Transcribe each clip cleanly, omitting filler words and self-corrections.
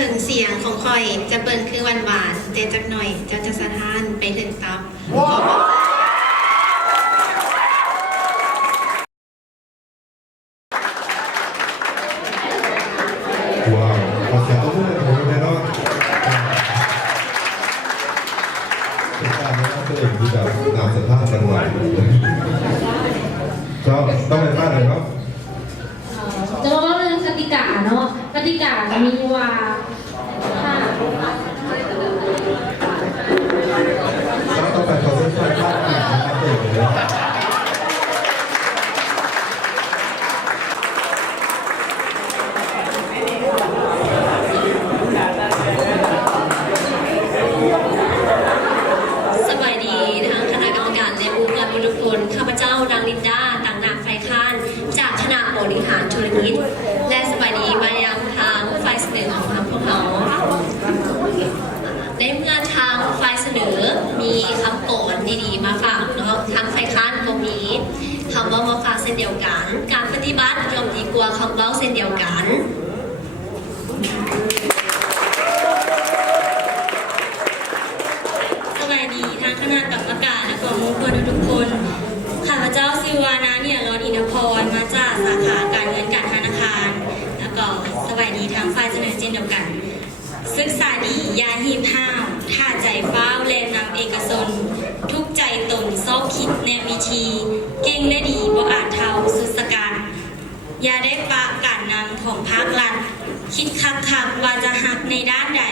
ถึงเสียงของคอยจะเปิดคือหวานๆแต่จักหน่อยเจ้าจะสะท้านไปถึงตับว้าวขอเสียงตบมือให้ผมเลยเนาะเป็นการไม่ต้องตัวเองที่แบบนำสภาพกันหน่อยก็ต้องเป็นบ้านเลยเนาะจะว่าเรื่องกติกาเนาะกติกามีว่าค่ะต้องไปเขาเส้นทางภาพอีกนะครับเด็กเลยสบายดีทางคณะกรรมการและผู้การทุกคนข้าพเจ้านางลินดาต่างนางไฟค้านจากคณะบริหารธุรกิจและสบายดีมายังทางฝ่ายเสนอของทางพวกเราในเมื่อทางฝ่ายเสนอมีคำโปรดดีๆมาฝากเนาะทางไฟค้านก็มีคำว่ามาฝากเส้นเดียวกันการปฏิบัติย่อมดีกว่าคำเล่าเส้นเดียวกันสบายดีทางคณะกรรมการและของทุกคนทุกคนข้าพเจ้าซิวานาเนี่ยรอดอินทพรมาจากสาขาการเงินการธนาคารแล้วก็สบายดีทางฝ่ายเสนอเช่นเดียวกันศึกษาดียาหีบห้าวท่าใจฟ้าวแลนำเอกชนทุกใจตนซอกคิดแนววิธีเก่งและดีบ่อาจเท่าสุสการอย่าได้ปะการนำของภาครัฐคิดคักว่าจะหักในด้านใด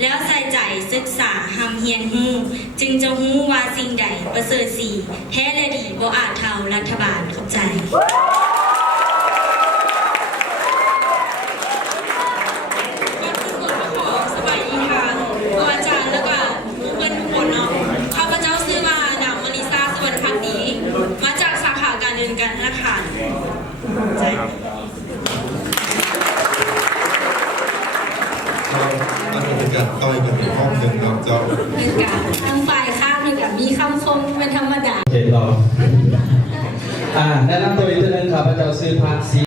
แล้วใส่ใจศึกษาหำเฮียนหูจึงจะหูว่าสิ่งใดประเสริฐสีแท้และดีบ่อาจเท่ารัฐบาลขอบใจสบายดีค่ะอาจารย์แล้วก็เพื่อนทุกคนเนาะข้าพเจ้าชื่อว่านางมณิซาสวรรณพักดีมาจากสาขาการเงินการธนาคารใช่มันเป็นการต่อยกันในห้องหนึ่งนะเจ้าเป็นการทางฝ่ายข้ามเลยกับมีคำคมเป็นธรรมดาเห็นเราแนะนำตัวอีกทีนึงครับพระเจ้าซื้อพระศรี